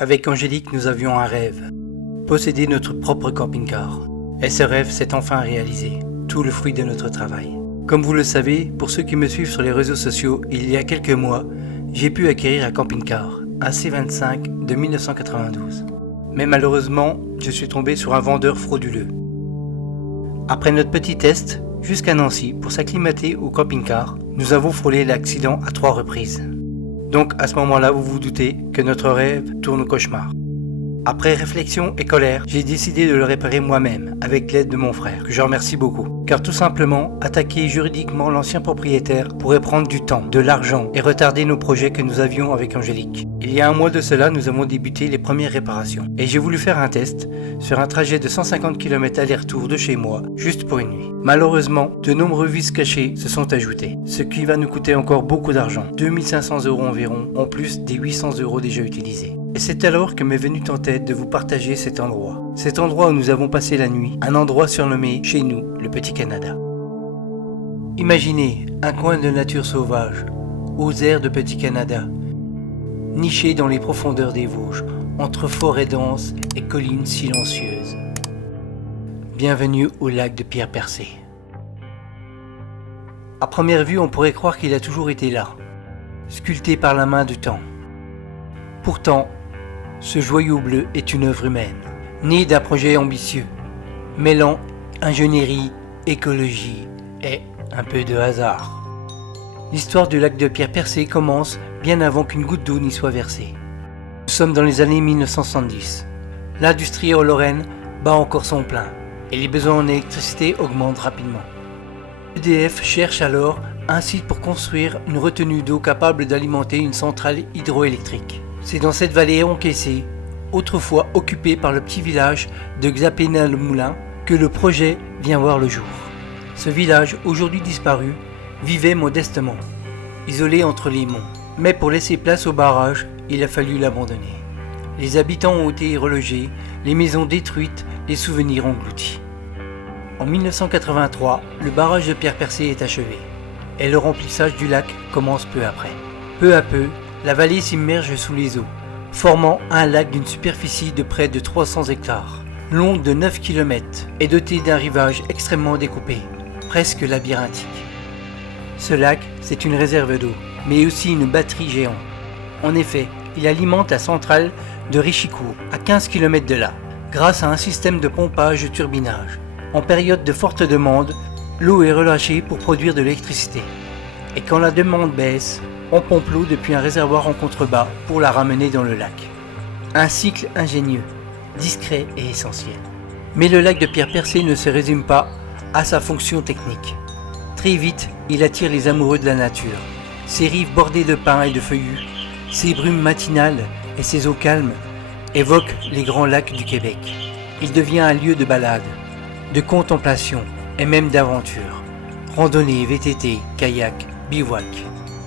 Avec Angélique, nous avions un rêve. Posséder notre propre camping-car. Et ce rêve s'est enfin réalisé. Tout le fruit de notre travail. Comme vous le savez, pour ceux qui me suivent sur les réseaux sociaux, il y a quelques mois, j'ai pu acquérir un camping-car, un C25 de 1992. Mais malheureusement, je suis tombé sur un vendeur frauduleux. Après notre petit test, jusqu'à Nancy, pour s'acclimater au camping-car, nous avons frôlé l'accident à 3 reprises. Donc à ce moment-là, vous vous doutez que notre rêve tourne au cauchemar. Après réflexion et colère, j'ai décidé de le réparer moi-même, avec l'aide de mon frère, que je remercie beaucoup. Car tout simplement, attaquer juridiquement l'ancien propriétaire pourrait prendre du temps, de l'argent et retarder nos projets que nous avions avec Angélique. Il y a un mois de cela, nous avons débuté les premières réparations. Et j'ai voulu faire un test sur un trajet de 150 km aller-retour de chez moi, juste pour une nuit. Malheureusement, de nombreux vices cachés se sont ajoutés, ce qui va nous coûter encore beaucoup d'argent, 2500 € environ, en plus des 800 € déjà utilisés. Et c'est alors que m'est venue en tête de vous partager cet endroit où nous avons passé la nuit, un endroit surnommé chez nous, le Petit Canada. Imaginez un coin de nature sauvage, aux airs de Petit Canada, niché dans les profondeurs des Vosges, entre forêts denses et collines silencieuses. Bienvenue au lac de Pierre Percé. À première vue, on pourrait croire qu'il a toujours été là, sculpté par la main du temps. Pourtant, ce joyau bleu est une œuvre humaine, née d'un projet ambitieux, mêlant ingénierie, écologie et un peu de hasard. L'histoire du lac de Pierre Percé commence bien avant qu'une goutte d'eau n'y soit versée. Nous sommes dans les années 1970. L'industrie en Lorraine bat encore son plein et les besoins en électricité augmentent rapidement. EDF cherche alors un site pour construire une retenue d'eau capable d'alimenter une centrale hydroélectrique. C'est dans cette vallée encaissée, autrefois occupée par le petit village de Xapena-le-Moulin, que le projet vient voir le jour. Ce village, aujourd'hui disparu, vivait modestement, isolé entre les monts. Mais pour laisser place au barrage, il a fallu l'abandonner. Les habitants ont été relogés, les maisons détruites, les souvenirs engloutis. En 1983, le barrage de Pierre Percé est achevé, et le remplissage du lac commence peu après. Peu à peu, la vallée s'immerge sous les eaux, formant un lac d'une superficie de près de 300 hectares, long de 9 km et doté d'un rivage extrêmement découpé, presque labyrinthique. Ce lac, c'est une réserve d'eau, mais aussi une batterie géante. En effet, il alimente la centrale de Richicourt, à 15 km de là, grâce à un système de pompage de turbinage. En période de forte demande, l'eau est relâchée pour produire de l'électricité. Et quand la demande baisse, on pompe l'eau depuis un réservoir en contrebas pour la ramener dans le lac. Un cycle ingénieux, discret et essentiel. Mais le lac de Pierre Percé ne se résume pas à sa fonction technique. Très vite, il attire les amoureux de la nature. Ses rives bordées de pins et de feuillus, ses brumes matinales et ses eaux calmes évoquent les grands lacs du Québec. Il devient un lieu de balade, de contemplation et même d'aventure. Randonnée, VTT, kayak, bivouac.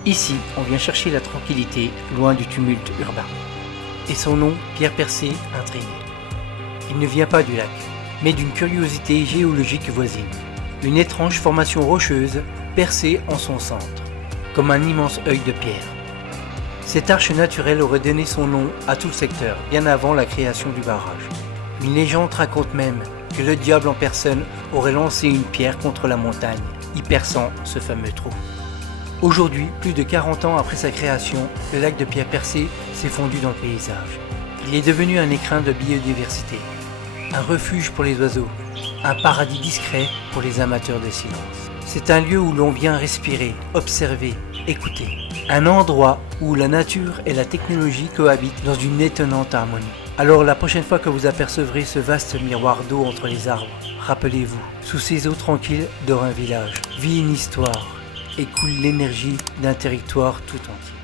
Ici, on vient chercher la tranquillité, loin du tumulte urbain. Et son nom, Pierre Percé, intrigue. Il ne vient pas du lac, mais d'une curiosité géologique voisine. Une étrange formation rocheuse percée en son centre, comme un immense œil de pierre. Cette arche naturelle aurait donné son nom à tout le secteur, bien avant la création du barrage. Une légende raconte même que le diable en personne aurait lancé une pierre contre la montagne, y perçant ce fameux trou. Aujourd'hui, plus de 40 ans après sa création, le lac de Pierre Percé s'est fondu dans le paysage. Il est devenu un écrin de biodiversité, un refuge pour les oiseaux, un paradis discret pour les amateurs de silence. C'est un lieu où l'on vient respirer, observer, écouter. Un endroit où la nature et la technologie cohabitent dans une étonnante harmonie. Alors la prochaine fois que vous apercevrez ce vaste miroir d'eau entre les arbres, rappelez-vous, sous ces eaux tranquilles dort un village, vit une histoire, et coule l'énergie d'un territoire tout entier.